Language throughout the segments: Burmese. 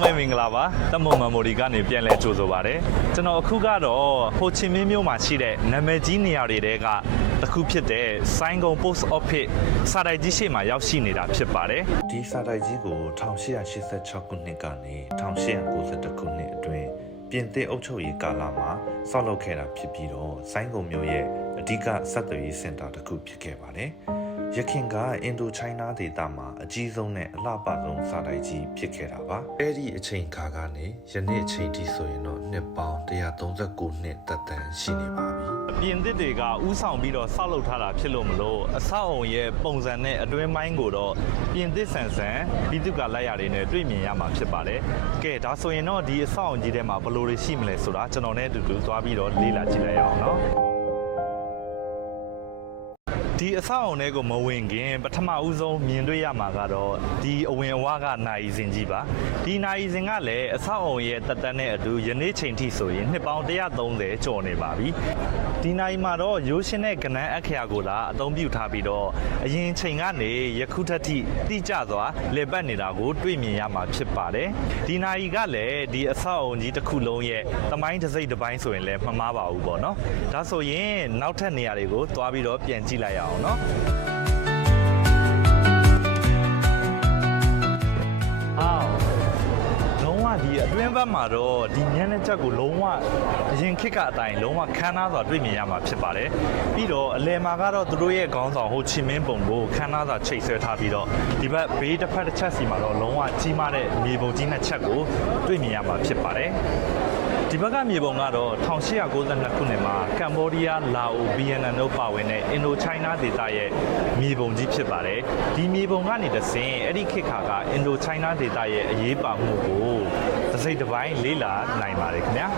ไม่มิงกลาบะตะมงมะโมรีကနေပြန်လဲကြိုဆိုပါတယ်ကျွန်တော်အခုကတော့ဟိုချင်မင်းမြို့မှာရှိတဲ့နာမည်ကြီးနေရာတွေကတစ်ခုဖြစ်တဲ့ဆိုင်းကုံ post office စာတိုက်ကြီးရှေ့မှာရောက်ရှိနေတာဖြစ်ပါတယ်ဒီစာတိုက်ကြီးကို1886ခုနှစ်ကနေ1892ခုနှစ်အတွင်းပြင်သစ်အုပ်ချုပ်ရေးကာလမှာဆောက်လုပ်ခဲ့တာဖြစ်ပြီးတော့ဆိုင်းကုံမြို့ရဲ့အဓိကဆက်သွယ်ရေးစင်တာတစ်ခုဖြစ်ခဲ့ပါတယ်ရခင်ကအင်ဒိုချိုင်းနာဒေသမှာအကြီးဆုံးနဲ့အလှပဆုံးစာတိုက်ကြီးဖြစ်ခဲ့တာပါအဲ့ဒီအချိန်ခါကနေယနေ့အချိန်ထိဆိုရင်တော့နှစ်ပေါင်း139နှစ်သက်တမ်းရှိနေပါပြီပြင်သစ်တွေကဥဆောင်ပြီးတော့ဆောက်လုပ်ထားတာဖြစ်လို့မလို့အဆောက်အုံရဲ့ပုံစံနဲ့အတွင်းပိုင်းကိုတော့ပြင်သစ်ဆန်ဆန်ပြီးသူကလက်ရတွေနဲ့တွေ့မြင်ရမှာဖြစ်ပါတယ်ကဲဒါဆိုရင်တော့ဒီအဆောက်အုံကြီးထဲမှာဘယ်လိုတွေရှိမလဲဆိုတာကျွန်တော်နဲ့အတူတူသွားပြီးတော့လေ့လာကြည့်လိုက်ရအောင်နော်ဒီအဆောက်အုံတွေကိုမဝင်ခင်ပထမဦးဆုံးမြင်တွေ့ရမှာကတော့ဒီအဝင်အဝကနိုင်စင်ကြီးပါဒီနိုင်စင်ကလည်းအဆောက်အုံရဲ့တက်တန်းနဲ့အတူယနေ့ချိန်ထိဆိုရင်နှစ်ပေါင်း130ကျော်နေပါပြီဒီနိုင်မှာတော့ရိုးရှင်းတဲ့ကဏ္ဍအခရာကိုလာအသုံးပြုထားပြီးတော့အရင်ချိန်ကနေယခုထက်ထိတိကျစွာလည်ပတ်နေတာကိုတွေ့မြင်ရမှာဖြစ်ပါတယ်ဒီနိုင်ကလည်းဒီအဆောက်အုံကြီးတစ်ခုလုံးရဲ့သမိုင်းတစ်စိတ်တစ်ပိုင်းဆိုရင်လည်းမမှားပါဘူးပေါ့နော်ဒါဆိုရင်နောက်ထပ်နေရာတွေကိုသွားပြီးတော့ပြန်ကြည့်လိုက်ရအောင်နော်ဒီအတွင်းဘက်မှာတော့ဒီညနေချက်ကိုလုံးဝအရင်ခေတ်ကအတိုင်းလုံးဝခမ်းနားစွာတွေ့မြင်ရမှာဖြစ်ပါတယ်ပြီးတော့အလယ်မှာကတော့သူတို့ရဲ့ခေါင်းဆောင်ဟိုချီမင်းပုံကိုခမ်းနားစွာချိတ်ဆွဲထားပြီးတော့ဒီဘက်ဘေးတစ်ဖက်တစ်ချက်စီမှာတော့လုံးဝကြီးမားတဲ့မြေပုံကြီးနှစ်ချက်ကိုတွေ့မြင်ရမှာဖြစ်ပါတယ်ဒီဘက်ကမြေပုံကတော့1892ခုနှစ်မှာကမ္ဘောဒီးယားလာအိုဗီယက်နမ်တို့ပါဝင်တဲ့အင်ဒိုချိုင်းနာဒေသရဲ့မြေပုံကြီးဖြစ်ပါတယ်ဒီမြေပုံကနေတဆင့်အဲ့ဒီခေတ်ခါကအင်ဒိုချိုင်းနာဒေသရဲ့အရေးပါမှုကိုတစ်စိတ်တစ်ပိုင်းလေ့လာနိုင်ပါတယ်ခင်ဗျာ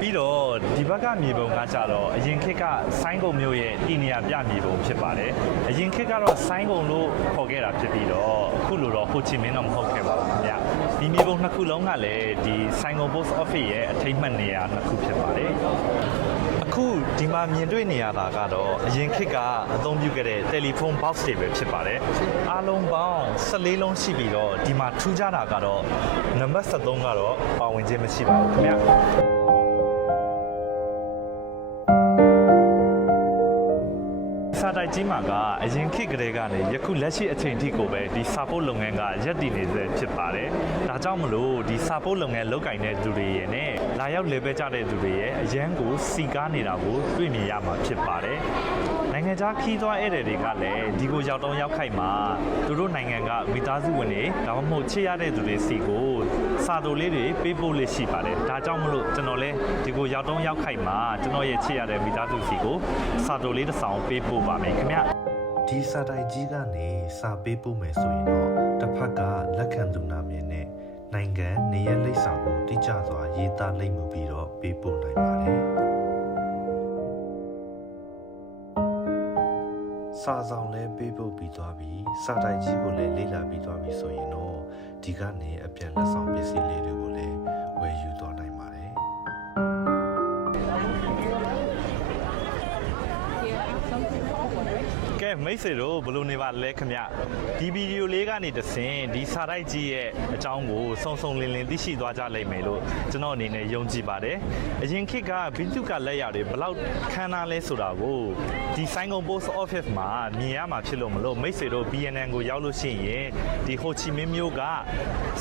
ပြီးတော့ဒီဘက်ကမြေပုံကကြတော့အရင်ခေတ်ကဆိုင်းကုံမြို့ရဲ့တည်နေရာပြမြေပုံဖြစ်ပါတယ်အရင်ခေတ်ကတော့ဆိုင်းကုံလို့ခေါ်ခဲ့တာဖြစ်ပြီးတော့အခုလိုတော့ဟိုချီမင်းတော့မဟုတ်ခဲ့ပါဘူးခင်ဗျာဒီမြေပုံနှစ်ခုလုံးကလည်းဒီဆိုင်းကုံ post office ရဲ့အထိတ်မှတ်နေရာနှစ်ခုဖြစ်ပါတယ်အခုဒီမှာမြင်တွေ့နေရတာကတော့အရင်ခေတ်ကအသုံးပြုခဲ့တဲ့တယ်လီဖုန်း box တွေပဲဖြစ်ပါတယ်အားလုံးပေါင်း14လုံးရှိပြီးတော့ဒီမှာထူးခြားတာကတော့နံပါတ်73ကတော့ပါဝင်ခြင်းမရှိပါဘူးခင်ဗျာစာတိုက်ကြီးမှာကအရင်ခေတ်ကလေးကနေယခုလက်ရှိအချိန်ထိကိုပဲဒီစာပို့လုပ်ငန်းကရပ်တည်နေစေဖြစ်ပါတယ်။ဒါကြောင့်မလို့ဒီစာပို့လုပ်ငန်းလုပ်ကိုင်တဲ့သူတွေရဲ့နဲ့လာရောက်လေပဲကြတဲ့သူတွေရဲ့အရန်ကိုစီကားနေတာကိုတွေ့မြင်ရမှာဖြစ်ပါတယ်။နိုင်ငံခြားခီးသွားဧည့်သည်တွေကလည်းဒီကိုရောက်တော့ရောက်ခိုက်မှာသူတို့နိုင်ငံကမိသားစုဝင်တွေဒါမှမဟုတ်ချစ်ရတဲ့သူတွေစီကိုစာတိုလေးတွေပေးပို့လေးရှိပါတယ်။ဒါကြောင့်မလို့ကျွန်တော်လည်းဒီကိုရောက်တော့ရောက်ခိုက်မှာကျွန်တော်ရဲ့ချစ်ရတဲ့မိသားစုစီကိုစာတိုလေးတစ်စောင်ပေးပို့ပါမယ်ခင်ဗျဒီစာတိုက်ကြီးကနေစာပေးပို့မယ်ဆိုရင်တော့တစ်ဖက်ကလက်ခံသူနာမည်နဲ့နိုင်ငံနေရလိပ်စာကိုတိကျစွာရေးသားလိမ့်မှုပြီးတော့ပေးပို့နိုင်ပါတယ်စာဆောင်လည်းပေးပို့ပြီးသွားပြီစာတိုက်ကြီးကိုလည်းလေ့လာပြီးသွားပြီဆိုရင်တော့ဒီကနေအပြန်လက်ဆောင်ပစ္စည်းလေးတွေကိုလည်းဝယ်ယူသွားနိုင်ပါတယ်ကဲမိတ်ဆွေတို့ဘယ်လိုနေပါလဲခင်ဗျဒီဗီဒီယိုလေးကနေတဆင်ဒီစာတိုက်ကြီးရဲ့အကြောင်းကိုစုံစုံလင်လင်သိရှိသွားကြလိမ့်မယ်လို့ကျွန်တော်အနေနဲ့ယုံကြည်ပါတယ်အရင်ခေတ်ကဘီတုကလက်ရတွေဘလောက်ခမ်းနားလဲဆိုတာကိုဒီဆိုင်းကုံ post office မှာမြင်ရမှာဖြစ်လို့မလို့မိတ်ဆွေတို့ BNN ကိုရောက်လို့ရှိရင်ဒီဟိုချီမင်းမြို့က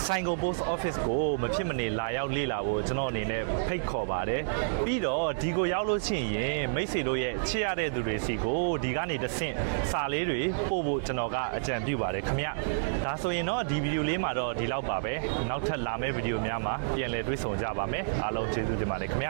ဆိုင်းကုံ post office ကိုမဖြစ်မနေလာရောက်လေ့လာဖို့ကျွန်တော်အနေနဲ့ဖိတ်ခေါ်ပါတယ်ပြီးတော့ဒီကိုရောက်လို့ရှိရင်မိတ်ဆွေတို့ရဲ့ချစ်ရတဲ့သူတွေစီကိုဒီကနေတဆင့်စာလေးတွေပို့ဖို့ကျွန်တော်ကအကြံပြုပါတယ်ခင်ဗျဒါဆိုရင်တော့ဒီဗီဒီယိုလေးမှာတော့ဒီလောက်ပါပဲနောက်ထပ်လာမယ့်ဗီဒီယိုများမှာပြန်လည်တွေ့ဆုံကြပါမယ်အားလုံးကျေးဇူးတင်ပါတယ်ခင်ဗျ